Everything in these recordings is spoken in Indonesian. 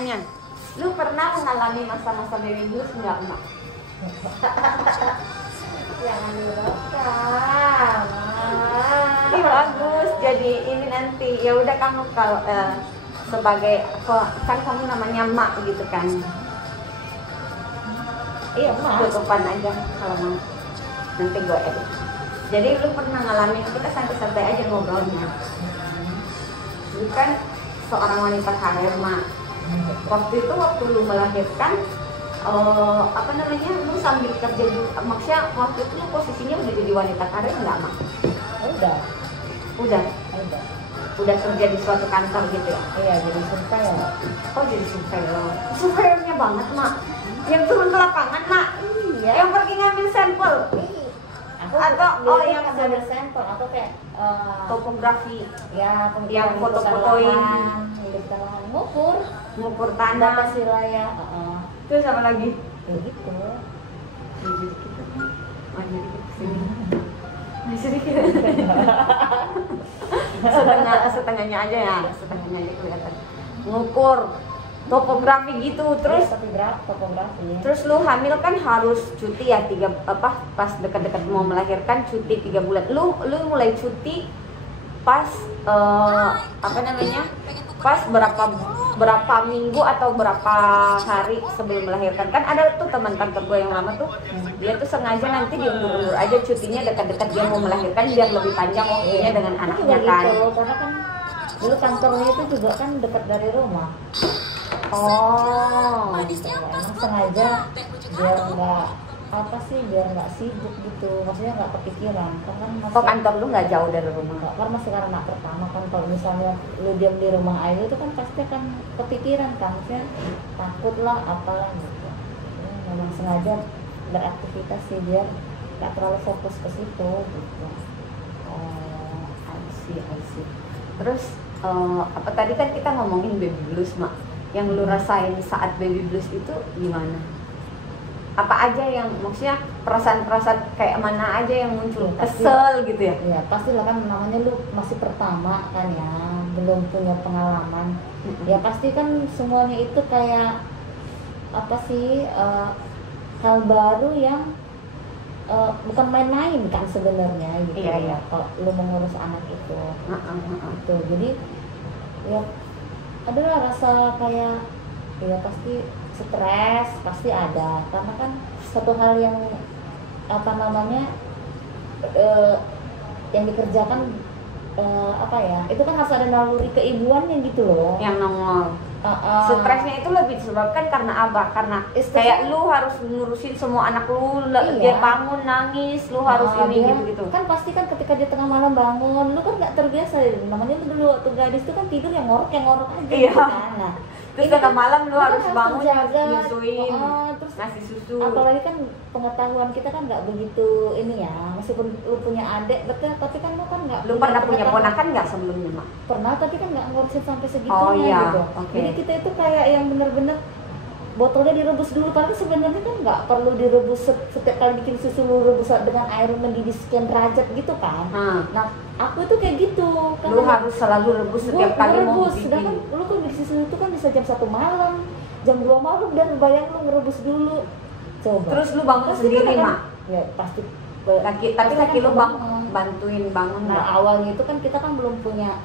tanya, lu pernah mengalami masa-masa baby blues nggak, Mak? Jangan direkam. Ih, bagus. Jadi ini nanti ya udah kamu kalau sebagai kan kamu namanya Mak gitu kan. Iya, Mak. Tutupan aja kalau mau. Nanti gue edit. Jadi lu pernah ngalamin, kita santai-santai aja ngobrolnya. Lu kan seorang wanita karir, Mak. Waktu itu waktu lu melahirkan apa namanya, lu sambil kerja juga, maksudnya waktu itu lu posisinya udah jadi wanita karir nggak, Mak? Udah. Udah kerja di suatu kantor gitu ya? Iya, jadi surveyor. Oh, jadi surveyor. Surveyornya banget, Mak. Yang turun ke lapangan, Mak. Iya. Yang pergi ngambil sampel. Atau yang ngambil sampel atau kayak topografi, ya yang foto-fotoin, ngukur tanah, batas wilayah. Terus sama lagi? Kayak gitu. Jadi kita kan, jadi kita kesini. Sedikit. Setengahnya aja ya, setengahnya aja kelihatan. Ngukur topografi gitu, terus topografi. Terus lu hamil kan harus cuti ya pas dekat-dekat mau melahirkan cuti 3 bulan. Lu mulai cuti pas apa namanya? Pas berapa minggu atau berapa hari sebelum melahirkan. Kan ada tuh teman kantor gue yang lama tuh, dia tuh sengaja nanti diundur-undur aja cutinya dekat-dekat dia mau melahirkan biar lebih panjang waktunya dengan anaknya kan. Gitu, karena kan dulu kantornya itu juga kan dekat dari rumah. Oh, Emang sengaja biar nggak sibuk gitu, maksudnya nggak kepikiran karena kok kantor lu nggak jauh dari rumah? karena masih karena anak pertama kan. Kalau misalnya lu diam di rumah aja itu kan pasti akan kepikiran kan, maksudnya takut lah apalah gitu. Jadi memang sengaja beraktivitas sih biar nggak terlalu fokus ke situ gitu. Oh, I see. Terus apa tadi kan kita ngomongin baby blues, Mak. Yang lu rasain saat baby blues itu gimana? Apa aja yang maksudnya perasaan-perasaan kayak mana aja yang muncul? Ya, kesel gitu ya? Iya, pastilah kan namanya lu masih pertama kan ya, belum punya pengalaman. Ya pasti kan semuanya itu kayak apa sih, hal baru yang bukan main-main kan sebenarnya gitu. Iya. Kalau lu mengurus anak itu. Gitu. Jadi ya adalah rasa kayak ya pasti stres pasti ada, karena kan satu hal yang apa namanya yang dikerjakan apa ya, itu kan harus ada naluri keibuannya gitu loh Yang nongol. Stresnya itu lebih disebabkan karena apa? Karena kayak lu harus ngurusin semua anak lu, dia bangun nangis, lu harus ini gitu. Kan pasti kan ketika dia tengah malam bangun, lu kan nggak terbiasa, namanya lu dulu waktu gadis itu kan tidur yang ngorok aja gitu kan. Nah, terus tengah malam lu harus bangun, jaga, nyusuin, terus ngasih susu. apalagi kan pengetahuan kita kan nggak begitu ini ya, meskipun lu punya adik betul, tapi kan lu kan nggak. Lu pernah punya ponakan nggak sebelumnya, Mak? Pernah, tapi kan nggak ngurusin sampai segitunya gitu. Okay. Jadi kita itu kayak yang bener-bener botolnya direbus dulu, padahal sebenarnya kan nggak perlu direbus setiap kali bikin susu lu rebus dengan air mendidih sekian derajat gitu kan. Nah aku itu kayak gitu kan, lu harus selalu rebus setiap kali mau bikin. Sedangkan lu kan bikin susu itu kan bisa jam 1 malam, jam 2 malam, dan bayang lu ngerebus dulu. Coba terus lu bangun pasti sendiri, Mak? Ya pasti tapi laki lu bantuin bangun. Nah awalnya itu kan kita kan belum punya,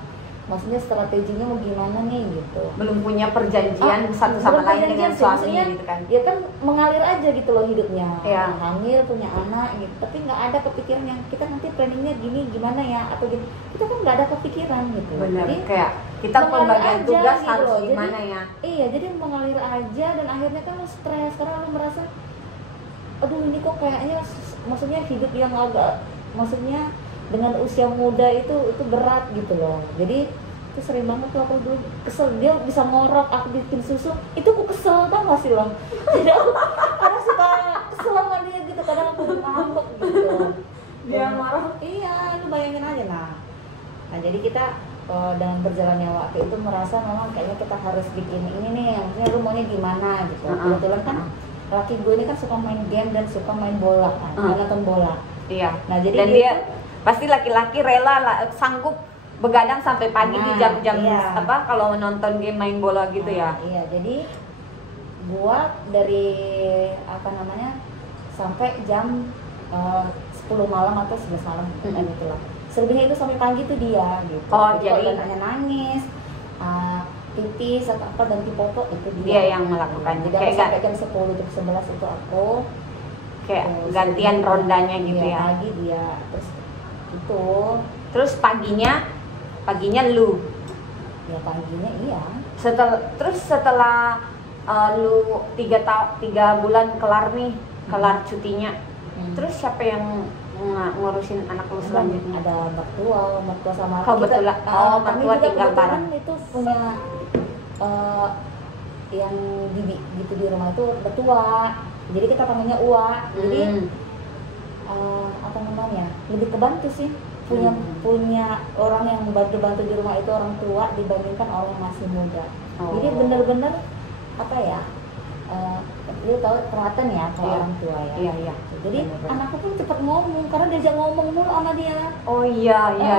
maksudnya strateginya mau gimana nih gitu, belum punya perjanjian satu sama lain dengan suaminya gitu kan. Ya kan mengalir aja gitu loh hidupnya, ya. Hamil, punya anak gitu, tapi nggak ada kepikiran yang kita nanti planningnya gini gimana ya atau gitu, kita kan nggak ada kepikiran gitu. Benar, jadi kayak kita pembagian tugas gitu harus loh. gimana ya. Iya, jadi mengalir aja dan akhirnya kan lu stres karena lu merasa aduh ini kok kayaknya, maksudnya hidup yang agak, maksudnya dengan usia muda itu berat gitu loh. Jadi itu sering banget tuh aku dulu kesel, dia bisa ngorok aku bikin susu, itu aku kesel, tau gak sih lo? Jadi aku kadang suka kesel sama dia gitu, kadang aku ngambek gitu. Dia marah? Iya, lu bayangin aja. Nah jadi kita dengan berjalannya waktu itu merasa memang kayaknya kita harus bikin ini nih, maksudnya lu maunya gimana gitu. Kebetulan kan laki gue ini kan suka main game dan suka main bola kan, nonton bola. Iya. Nah jadi dan dia pasti laki-laki rela sanggup begadang sampai pagi di Nah, jam-jam iya. apa kalau menonton game main bola gitu ya. Iya, jadi gua dari apa namanya sampai jam 10 malam atau 11 malam kan gitu lah. Selebihnya itu sampai pagi tuh dia gitu. Oh, Kalau jadi hanya nangis, pipis atau apa ganti popok itu dia yang melakukannya. Jadi Kayak aku sampai jam 10 jam 11 itu aku kayak terus gantian selebihnya rondanya gitu iya, ya. pagi dia terus itu Terus paginya lu. ya paginya iya. Setelah lu 3 bulan kelar nih, kelar cutinya. Terus siapa yang ngurusin anak lu selanjutnya? Ada mertua sama Kebetulan, kami mertua juga tinggal kebetulan bareng. itu punya yang bibi gitu di rumah itu mertua. Jadi kita panggilnya Uwa. Jadi apa namanya? Lebih kebantu sih. Punya orang yang bantu-bantu di rumah itu orang tua dibandingkan orang yang masih muda. Jadi bener-bener apa ya? Dia tahu telaten ya kalau Iya. orang tua ya. Iya. Jadi Bener-bener. anakku pun cepat ngomong karena diajak ngomong mulu sama dia. Oh iya. karena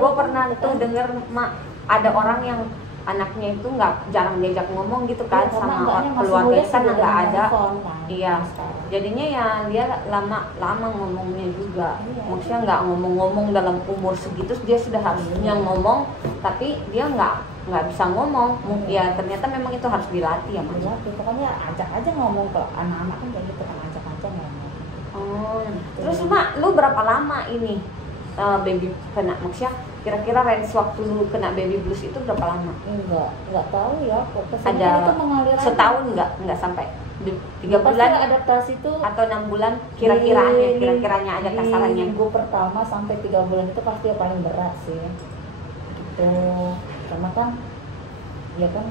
Gue itu pernah kan- tuh denger mak ada orang yang anaknya itu jarang diajak ngomong gitu kan, Iya, karena sama enggaknya masih keluarga muda kan sih, udah nggak ada. handphone kan, Iya. sekarang. Jadinya ya dia lama ngomongnya juga. Iya. Maksudnya nggak ngomong dalam umur segitu dia sudah harusnya ngomong, tapi dia nggak bisa ngomong. Ya ternyata memang itu harus dilatih ya mas. Iya, pokoknya ajak aja ngomong ke anak-anak kan kayak gitu kan ajak aja ngomong. Terus mak, lu berapa lama ini baby kena? Maksudnya kira-kira range waktu lu kena baby blues itu berapa lama? Enggak tahu ya, kok kesini Ada itu mengalir aja. setahun nggak sampai 3 Pasti bulan adaptasi tuh atau 6 bulan kira-kiranya aja kasarannya. Minggu pertama sampai 3 bulan itu pasti yang paling berat sih. Gitu. Karena kan ya kan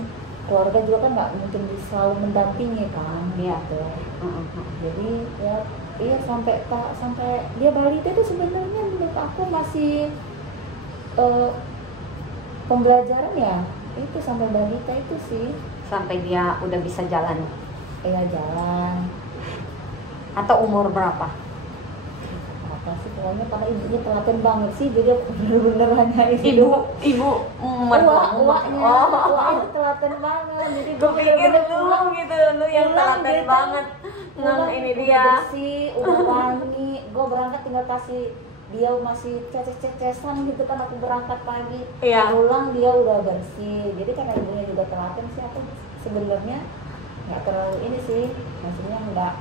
keluarga juga kan nggak mungkin selalu mendampingi kan. Iya. Gitu. Jadi ya iya sampai dia balita itu sebenarnya menurut aku masih pembelajaran ya itu sampai balita itu sih Sampai dia udah bisa jalan. ya jalan Atau umur berapa? apa sih pokoknya karena ibunya telaten banget sih jadi aku bener-bener hanya itu Ibu uaknya Oh, itu telaten banget jadi gue pikir bener-bener lu gitu, lu yang pulang telaten gitu. banget. Pulang, Ini udah dia. bersih udah wangi gue berangkat tinggal kasih dia masih ceces-cecesan gitu kan aku berangkat pagi Iya. pulang dia udah bersih jadi karena ibunya juga telaten sih aku sebenarnya nggak terlalu ini sih maksudnya nggak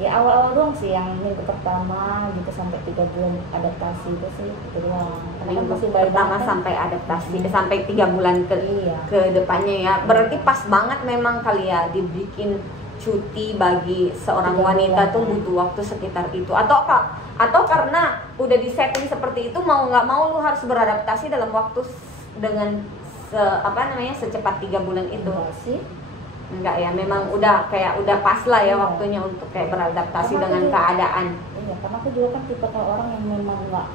ya awal-awal doang sih yang minggu pertama gitu sampai 3 bulan adaptasi itu sih itu doang karena kan Minggu masih bayi pertama banget kan. sampai adaptasi sampai 3 bulan Iya. ke depannya ya. Berarti pas banget memang kali ya dibikin cuti bagi seorang 3 wanita bulan. tuh butuh waktu sekitar itu atau karena udah disetting seperti itu mau nggak mau lu harus beradaptasi dalam waktu dengan secepat 3 bulan itu. Enggak sih Enggak ya, memang udah pas lah ya Iya. waktunya untuk kayak beradaptasi Karena dengan aku- keadaan. iya karena aku juga kan tipe orang yang memang nggak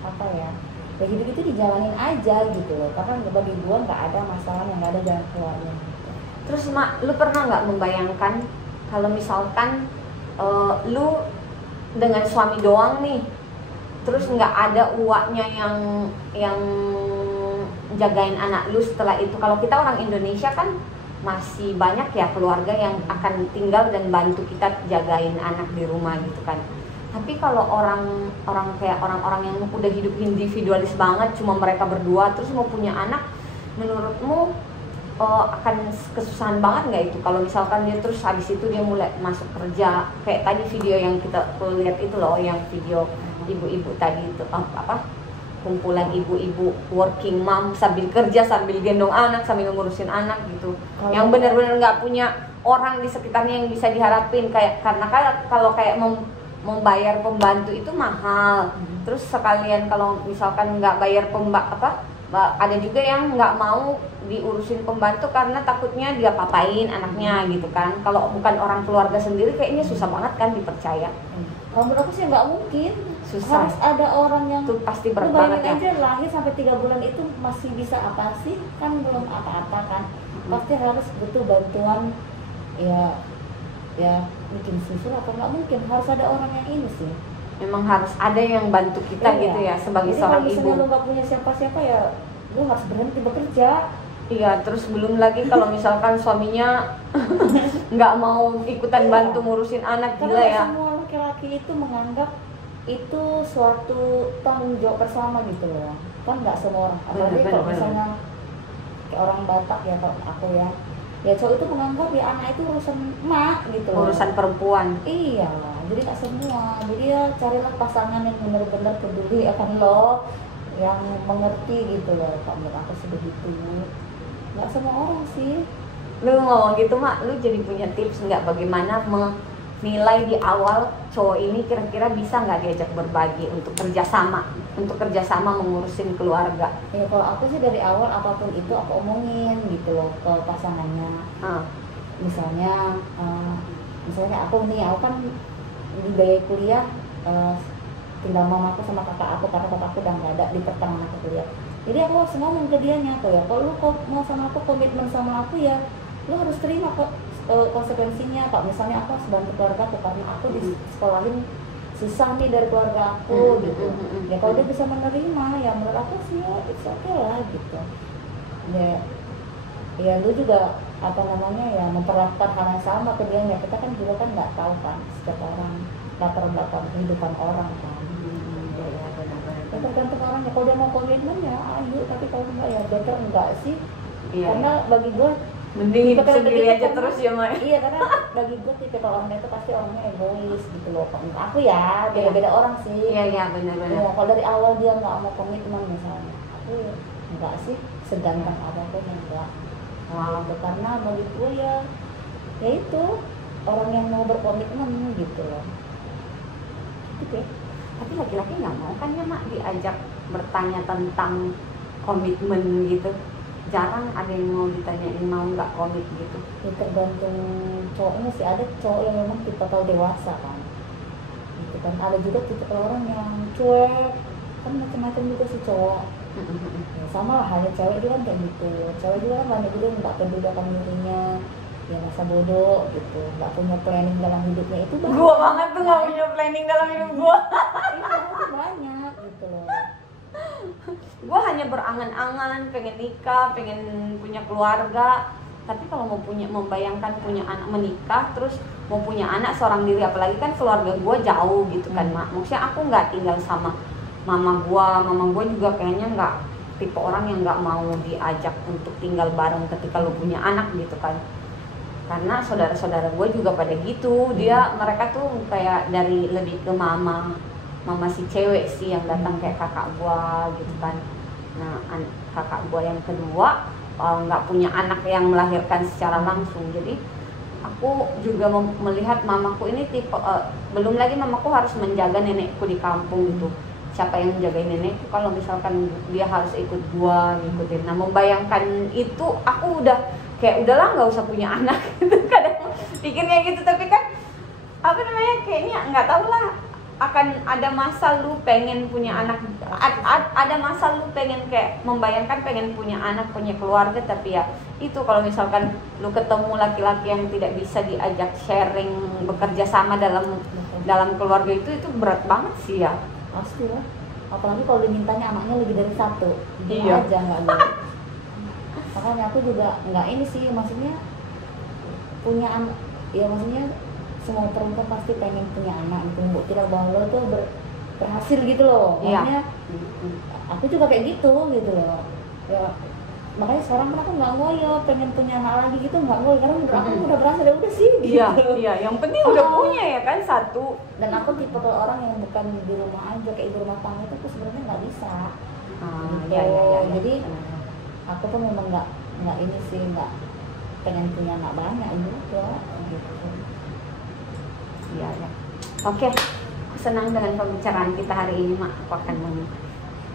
apa ya hidup itu dijalanin aja gitu loh karena bagi gua nggak ada masalah yang nggak ada jalan keluarnya gitu. Terus mak, lu pernah nggak membayangkan kalau misalkan lu dengan suami doang nih, terus nggak ada uaknya yang jagain anak lu setelah itu? Kalau kita orang Indonesia kan masih banyak ya keluarga yang akan tinggal dan bantu kita jagain anak di rumah gitu kan. Tapi kalau orang-orang yang udah hidup individualis banget, cuma mereka berdua terus mau punya anak, menurutmu akan kesusahan banget nggak itu kalau misalkan dia terus habis itu dia mulai masuk kerja kayak tadi video yang kita lihat itu loh, yang video ibu-ibu tadi itu kumpulan ibu-ibu working mom sambil kerja sambil gendong anak sambil ngurusin anak gitu, yang benar-benar nggak punya orang di sekitarnya yang bisa diharapin karena kalau kayak membayar pembantu itu mahal. Terus sekalian kalau misalkan nggak bayar ada juga yang nggak mau diurusin pembantu karena takutnya dia papain anaknya gitu kan. Kalau bukan orang keluarga sendiri kayaknya susah banget kan dipercaya. Kalau menurut aku sih nggak mungkin. Susah. Harus ada orang yang Itu pasti berat lu banget bayangin ya. aja lahir sampai 3 bulan itu masih bisa apa sih? Kan belum apa-apa kan. Pasti harus butuh bantuan ya mungkin susul atau nggak mungkin harus ada orang yang ini sih memang harus ada yang bantu kita gitu ya sebagai jadi seorang kalau ibu. misalnya lu gak punya siapa-siapa ya lu harus berhenti bekerja. Iya, terus belum lagi kalau misalkan suaminya nggak mau ikutan bantu ngurusin anak, gila Karena ya. semua laki-laki itu menganggap itu suatu tanggung jawab bersama gitu loh. Kan nggak semua orang. Apalagi Bener, kalau bener. misalnya kayak orang Batak ya, kalau aku ya, ya cowok itu menganggap ya anak itu urusan emak gitu loh. Urusan perempuan. Iya, jadi nggak semua. Jadi ya carilah pasangan yang benar-benar peduli akan lo, yang mengerti gitu loh. Kalau menurut aku sih begitu. Nggak semua orang sih. Lu ngomong gitu Mak, lu jadi punya tips nggak bagaimana menilai di awal cowok ini kira-kira bisa nggak diajak berbagi untuk kerjasama mengurusin keluarga? Ya kalau aku sih dari awal apapun itu aku omongin gitu loh ke pasangannya. Misalnya misalnya aku kan di biaya kuliah tinggal mamaku sama kakak aku karena kakakku udah nggak ada di pertengahan aku kuliah. Jadi aku harus ngomong ke dianya tuh ya, kalau lu mau sama aku, komitmen sama aku ya lu harus terima kok konsekuensinya. Kalau misalnya aku harus bantu keluarga aku karena aku di sekolahin susah nih dari keluarga aku gitu. Ya kalau dia bisa menerima ya menurut aku sih ya it's okay lah gitu. Ya lu juga apa namanya ya memperlakukan hal yang sama ke dia ya. Kita kan juga kan nggak tahu kan setiap orang latar belakang kehidupan orang kan. Ya tergantung orangnya. Kalau dia mau komitmen ya ayo, tapi kalau enggak ya better enggak sih. Iya, Karena bagi gue mending hidup Betul, sendiri betul, aja kan? terus ya Mak. Iya, karena bagi gue tipikal orangnya itu pasti orangnya egois gitu loh. Kalau menurut aku ya beda-beda orang sih. Iya benar-benar. Ya, kalau dari awal dia nggak mau komitmen misalnya, aku ya enggak sih, seganteng apapun enggak. Wow. Karena bagi gue ya itu orang yang mau berkomitmen gitu loh. Gitu ya. Tapi laki-laki nggak mau kan ya Mak diajak bertanya tentang komitmen gitu. Jarang ada yang mau ditanyain mau nggak komit gitu. Ya tergantung cowoknya sih, ada cowok yang memang tipe tahu dewasa kan gitu kan, ada juga tipe orang yang cuek kan, macam-macam juga sih cowok. Ya, sama lah halnya cewek juga kan kayak gitu, cewek juga kan banyak juga yang nggak peduli akan dirinya, ya masa bodoh gitu, nggak punya planning dalam hidupnya itu banyak. Gua banget tuh nggak punya planning dalam hidup gua. Itu banyak gitu loh. Gue hanya berangan-angan pengen nikah, pengen punya keluarga. Tapi kalau membayangkan punya anak, menikah terus mau punya anak seorang diri, apalagi kan keluarga gue jauh gitu kan Mak. Maksudnya aku nggak tinggal sama mama gue juga kayaknya nggak tipe orang yang nggak mau diajak untuk tinggal bareng ketika lo punya anak gitu kan. Karena saudara-saudara gue juga pada gitu, mereka tuh kayak dari lebih ke mama si cewek sih yang datang kayak kakak gua gitu kan. Nah kakak gua yang kedua nggak punya anak yang melahirkan secara langsung, jadi aku juga melihat mamaku ini tipe belum lagi mamaku harus menjaga nenekku di kampung gitu. Siapa yang menjaga nenekku kalau misalkan dia harus ikut gua ngikutin. Nah membayangkan itu aku udah kayak udahlah nggak usah punya anak gitu. Kadang pikirnya gitu, tapi kan apa namanya kayaknya nggak tahu lah, akan ada masa lu pengen punya anak, ada masa lu pengen kayak membayangkan pengen punya anak, punya keluarga. Tapi ya itu kalau misalkan lu ketemu laki-laki yang tidak bisa diajak sharing, bekerja sama dalam keluarga itu berat banget sih ya. Pasti lah, apalagi kalau dimintanya anaknya lebih dari satu, iya aja nggak boleh. Makanya aku juga nggak ini sih, maksudnya punya anak ya, maksudnya semua perempuan pasti pengen punya anak gitu, kira bahwa lo tuh berhasil gitu loh. Makanya aku juga kayak gitu loh ya. Makanya sekarang kan aku nggak ngoyo pengen punya anak lagi gitu, nggak ngoyo karena menurut aku udah berhasil, ya udah sih gitu. Iya yang penting udah punya ya kan satu. Dan aku tipe kalau orang yang bukan di rumah aja kayak ibu rumah tangga itu aku sebenarnya nggak bisa gitu. Iya. Jadi aku tuh memang nggak ini sih, nggak pengen punya anak banyak juga gitu. Iya. Oke, senang dengan pembicaraan kita hari ini Mak. Aku akan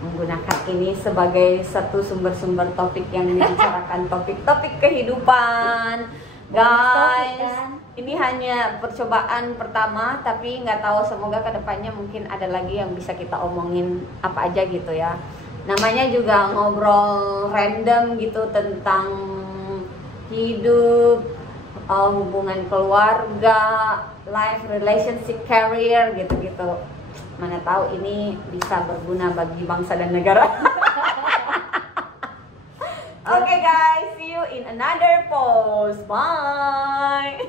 menggunakan ini sebagai satu sumber-sumber topik yang membicarakan topik-topik kehidupan. Guys, ini hanya percobaan pertama, tapi nggak tahu, semoga kedepannya mungkin ada lagi yang bisa kita omongin apa aja gitu ya. Namanya juga ngobrol random gitu tentang hidup, hubungan keluarga, life, relationship, career gitu-gitu. mana tahu ini bisa berguna bagi bangsa dan negara. Oke guys, see you in another post. Bye.